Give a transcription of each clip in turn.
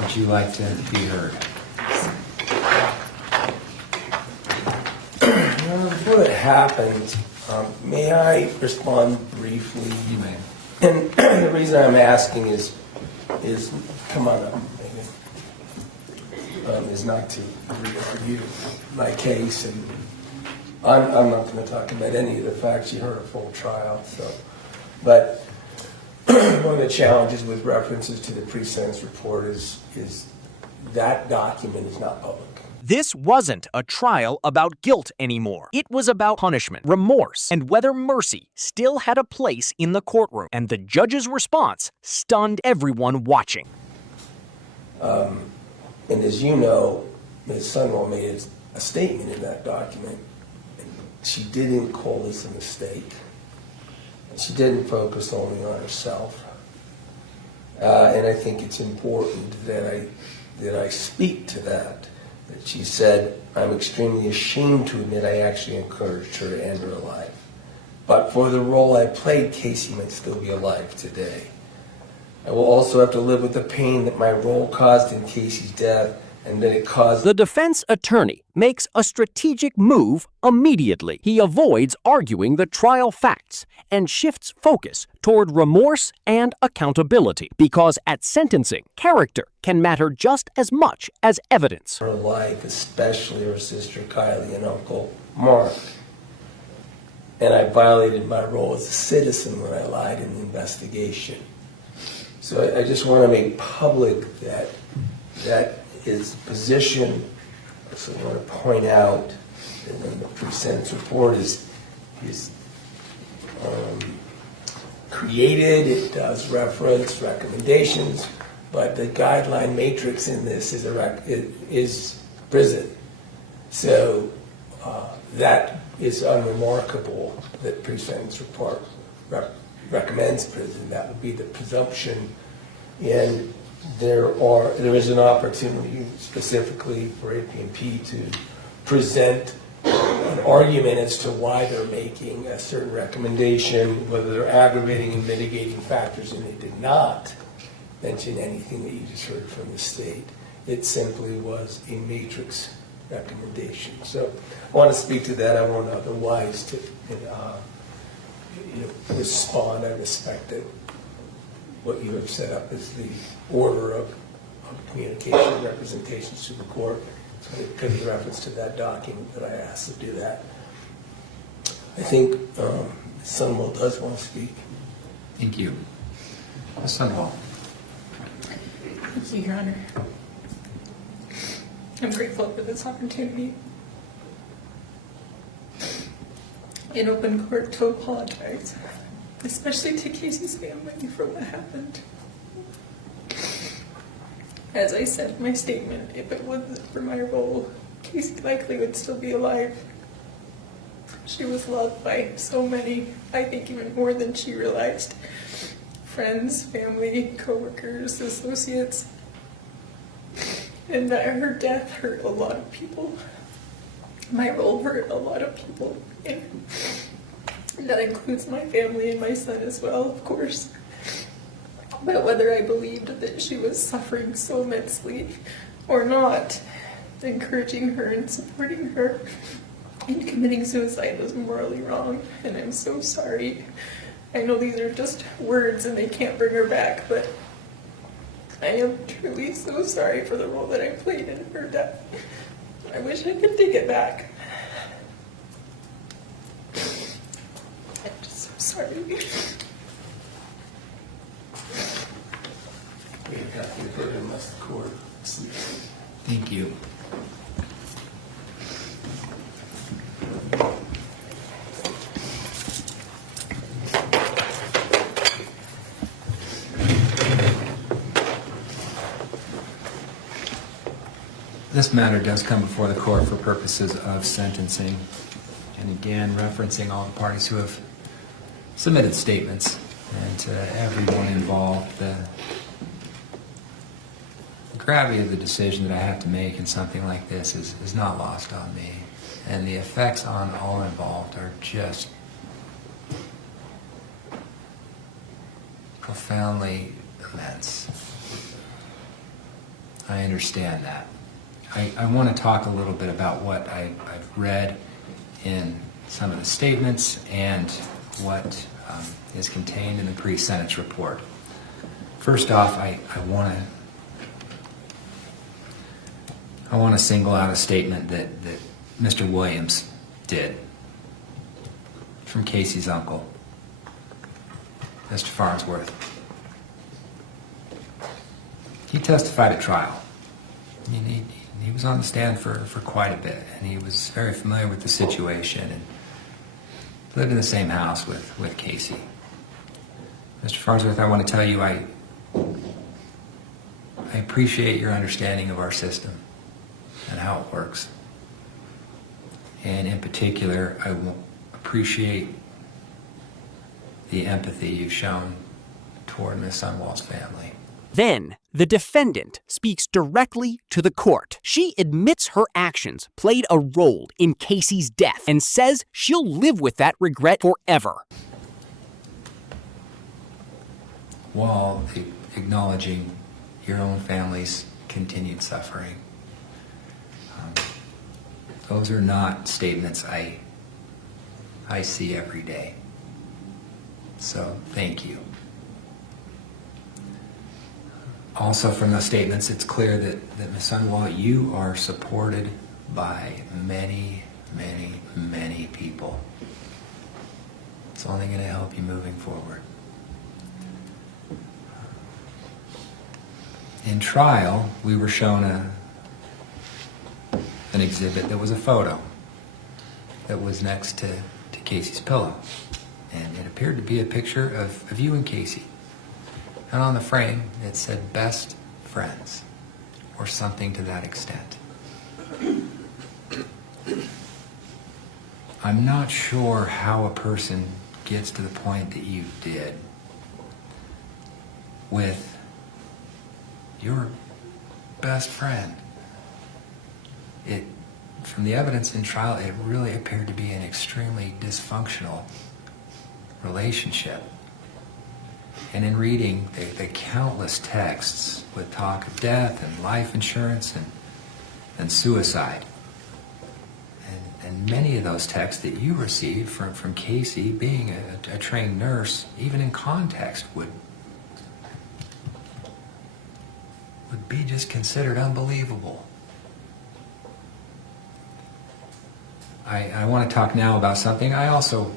Would you like to be heard? Before that happens, may I respond briefly? You may. And the reason I'm asking is come on up, Megan. Is not to re-argue my case, and I'm not going to talk about any of the facts. You heard a full trial, so. But one of the challenges with references to the pre-sentence report is that document is not public. This wasn't a trial about guilt anymore. It was about punishment, remorse, and whether mercy still had a place in the courtroom. And the judge's response stunned everyone watching. And as you know, Ms. Sunwell made a statement in that document. She didn't call this a mistake. She didn't focus only on herself. And I think it's important that I speak to that. That she said, I'm extremely ashamed to admit I actually encouraged her to end her life. But for the role I played, Casey might still be alive today. I will also have to live with the pain that my role caused in Casey's death and that it caused... The defense attorney makes a strategic move immediately. He avoids arguing the trial facts and shifts focus toward remorse and accountability because at sentencing, character can matter just as much as evidence. Her life, especially her sister Kylie and Uncle Mark. And I violated my role as a citizen when I lied in the investigation. So I just want to make public that his position. So I want to point out that the pre-sentence report is created. It does reference recommendations, but the guideline matrix in this is prison. So that is unremarkable that pre-sentence report recommends prison. That would be the presumption, and there is an opportunity specifically for AP&P to present an argument as to why they're making a certain recommendation, whether they're aggravating and mitigating factors, and they did not mention anything that you just heard from the state. It simply was a matrix recommendation. So I want to speak to that. I want otherwise to respond. I respect it. What you have set up is the order of communication and representations to the court. So it could be reference to that document that I asked to do that. I think Sunwell does want to speak. Thank you. Ms. Sunwell. Thank you, Your Honor. I'm grateful for this opportunity in open court to apologize, especially to Casey's family for what happened. As I said in my statement, if it wasn't for my role, Casey likely would still be alive. She was loved by so many, I think even more than she realized. Friends, family, co-workers, associates. And that her death hurt a lot of people. My role hurt a lot of people. And that includes my family and my son as well, of course. But whether I believed that she was suffering so immensely or not, encouraging her and supporting her in committing suicide was morally wrong. And I'm so sorry. I know these are just words and they can't bring her back, but I am truly so sorry for the role that I played in her death. I wish I could take it back. I'm just so sorry. We have to refer to the court. Thank you. This matter does come before the court for purposes of sentencing, and again, referencing all the parties who have submitted statements, and to everyone involved, the gravity of the decision that I have to make in something like this is not lost on me, and the effects on all involved are just profoundly immense. I understand that. I want to talk a little bit about what I've read in some of the statements and what is contained in the pre-sentence report. First off, I want to single out a statement that Mr. Williams did from Casey's uncle, Mr. Farnsworth. He testified at trial. I mean, he was on the stand for quite a bit, and he was very familiar with the situation and lived in the same house with Casey. Mr. Farnsworth, I want to tell you I appreciate your understanding of our system and how it works. And in particular, I appreciate the empathy you've shown toward Ms. Sunwall's family. Then, the defendant speaks directly to the court. She admits her actions played a role in Casey's death and says she'll live with that regret forever. While acknowledging your own family's continued suffering. Those are not statements I see every day. So, thank you. Also from those statements, it's clear that Ms. Sunwall, you are supported by many, many, many people. It's only going to help you moving forward. In trial, we were shown an exhibit that was a photo that was next to Casey's pillow. And it appeared to be a picture of you and Casey. And on the frame, it said best friends, or something to that extent. I'm not sure how a person gets to the point that you did with your best friend. From the evidence in trial, it really appeared to be an extremely dysfunctional relationship. And in reading the countless texts with talk of death and life insurance and suicide, and many of those texts that you received from Casey, being a trained nurse, even in context, would be just considered unbelievable. I want to talk now about something I also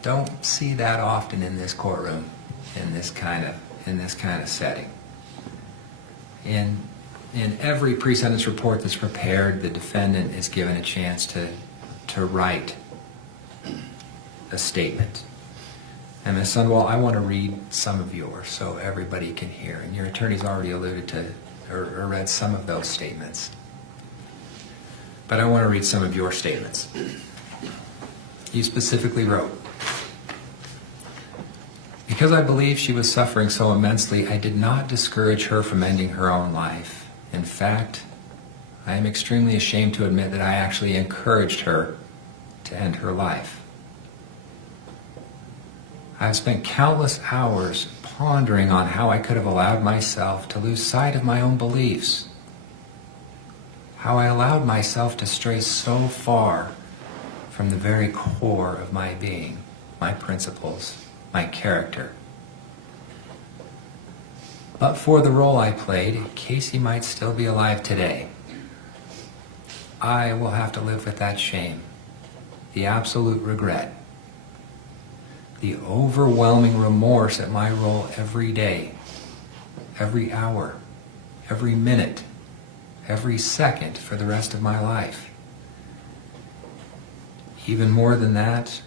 don't see that often in this courtroom, in this kind of setting. In every pre-sentence report that's prepared, the defendant is given a chance to write a statement. And Ms. Sunwall, I want to read some of yours so everybody can hear. And your attorney's already alluded to or read some of those statements. But I want to read some of your statements. You specifically wrote, "Because I believe she was suffering so immensely, I did not discourage her from ending her own life. In fact, I am extremely ashamed to admit that I actually encouraged her to end her life. I have spent countless hours pondering on how I could have allowed myself to lose sight of my own beliefs, how I allowed myself to stray so far from the very core of my being, my principles, my character. But for the role I played, Casey might still be alive today. I will have to live with that shame, the absolute regret, the overwhelming remorse at my role every day, every hour, every minute, every second for the rest of my life. Even more than that,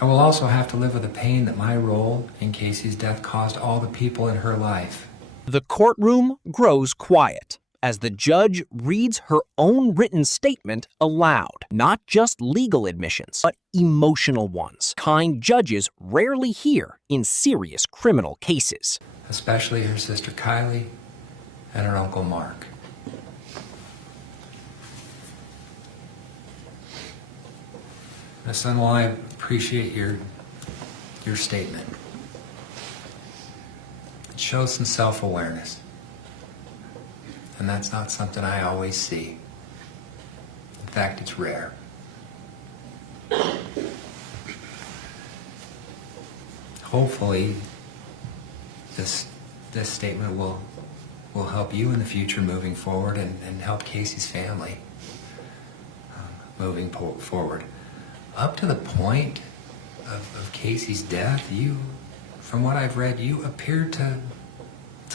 I will also have to live with the pain that my role in Casey's death caused all the people in her life." The courtroom grows quiet as the judge reads her own written statement aloud. Not just legal admissions, but emotional ones. Kind judges rarely hear in serious criminal cases. Especially her sister Kylie and her uncle Mark. Ms. Sunwall, I appreciate your statement. It shows some self-awareness. And that's not something I always see. In fact, it's rare. Hopefully, this statement will help you in the future moving forward and help Casey's family moving forward. Up to the point of Casey's death, you, from what I've read, you appeared to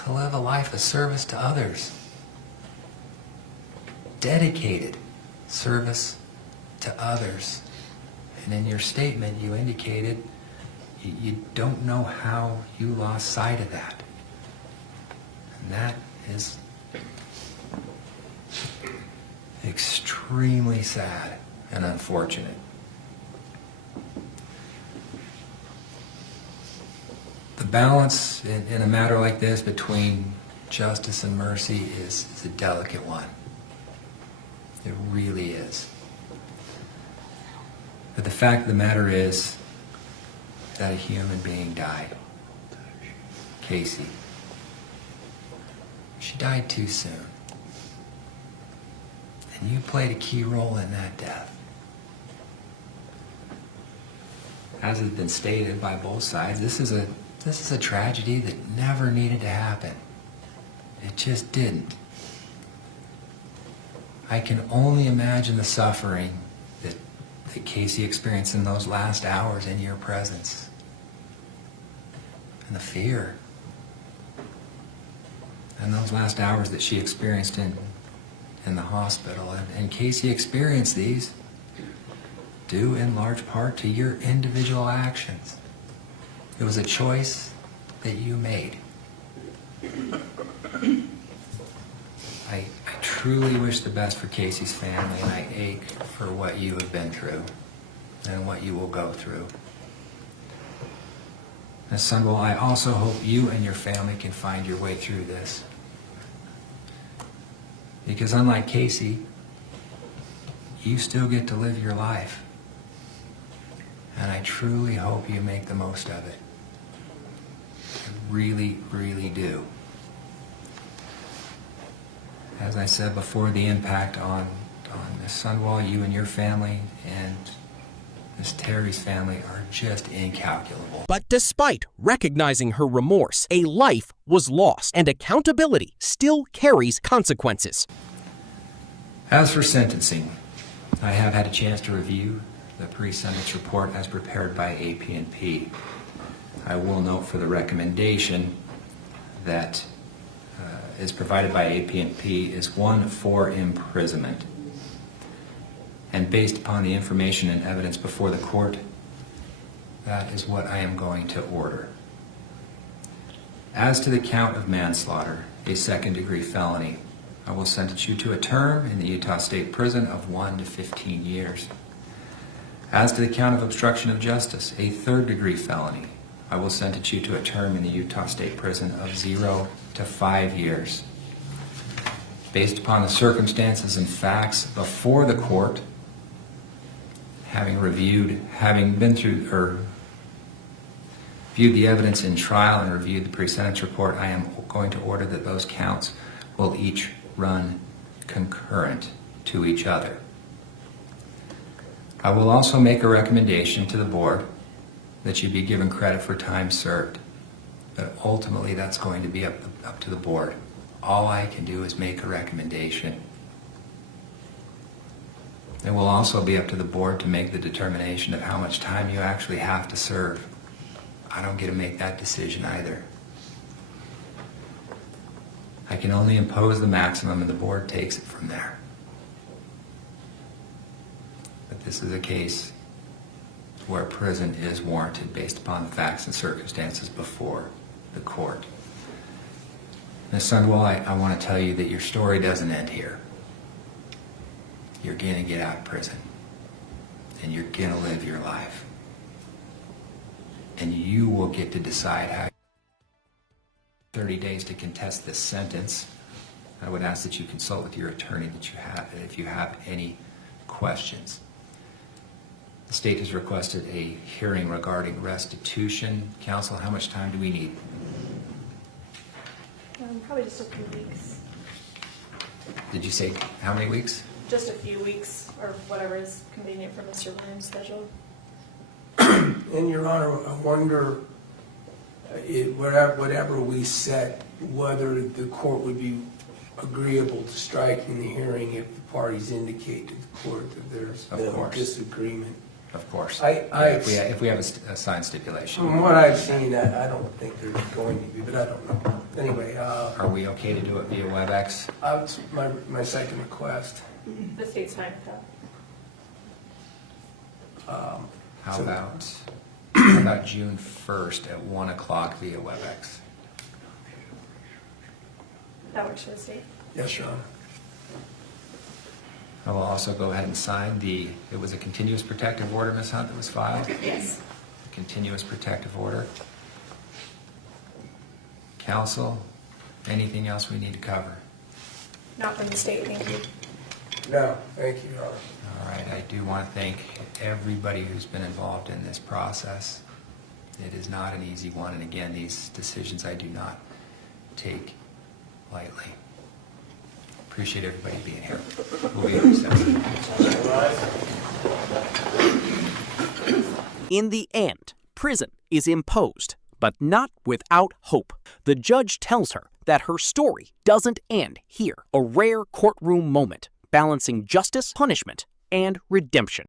live a life of service to others. Dedicated service to others. And in your statement, you indicated you don't know how you lost sight of that. And that is extremely sad and unfortunate. The balance in a matter like this between justice and mercy is a delicate one. It really is. But the fact of the matter is that a human being died. Casey. She died too soon. And you played a key role in that death. As has been stated by both sides, this is a tragedy that never needed to happen. It just didn't. I can only imagine the suffering that Casey experienced in those last hours in your presence. And the fear. And those last hours that she experienced in the hospital. And Casey experienced these due in large part to your individual actions. It was a choice that you made. I truly wish the best for Casey's family, and I ache for what you have been through and what you will go through. Ms. Sundwell, I also hope you and your family can find your way through this. Because unlike Casey, you still get to live your life. And I truly hope you make the most of it. I really, really do. As I said before, the impact on Ms. Sundwell, you and your family, and Ms. Terry's family are just incalculable. But despite recognizing her remorse, a life was lost, and accountability still carries consequences. As for sentencing, I have had a chance to review the pre-sentence report as prepared by AP&P. I will note for the recommendation that is provided by AP&P is one for imprisonment. And based upon the information and evidence before the court, that is what I am going to order. As to the count of manslaughter, a second-degree felony, I will sentence you to a term in the Utah State Prison of 1 to 15 years. As to the count of obstruction of justice, a third-degree felony, I will sentence you to a term in the Utah State Prison of 0 to 5 years. Based upon the circumstances and facts before the court, having been through or viewed the evidence in trial and reviewed the pre-sentence report, I am going to order that those counts will each run concurrent to each other. I will also make a recommendation to the board that you be given credit for time served. But ultimately, that's going to be up to the board. All I can do is make a recommendation. It will also be up to the board to make the determination of how much time you actually have to serve. I don't get to make that decision either. I can only impose the maximum, and the board takes it from there. But this is a case where prison is warranted based upon the facts and circumstances before the court. Ms. Sundwell, I want to tell you that your story doesn't end here. You're going to get out of prison, and you're going to live your life. And you will get to decide how 30 days to contest this sentence. I would ask that you consult with your attorney if you have any questions. The state has requested a hearing regarding restitution. Counsel, how much time do we need? Probably just a few weeks. Did you say how many weeks? Just a few weeks, or whatever is convenient for Mr. Williams' schedule. And Your Honor, I wonder, whatever we set, whether the court would be agreeable to striking the hearing if the parties indicate to the court that there's Of been a course. disagreement. Of course. I- If we have a signed stipulation. From what I've seen, I don't think there's going to be, but I don't know. Anyway, Are we okay to do it via WebEx? that's my second request. The state's fine with that. How about June 1st at 1 o'clock via WebEx? That works for the state. Yes, Your Honor. I will also go ahead and sign it was a continuous protective order, Ms. Hunt, that was filed? Yes. Continuous protective order. Counsel, anything else we need to cover? Not from the state, thank you. No, thank you, Your Honor. All right, I do want to thank everybody who's been involved in this process. It is not an easy one, and again, these decisions I do not take lightly. Appreciate everybody being here. We'll be in recess. In the end, prison is imposed, but not without hope. The judge tells her that her story doesn't end here. A rare courtroom moment, balancing justice, punishment, and redemption.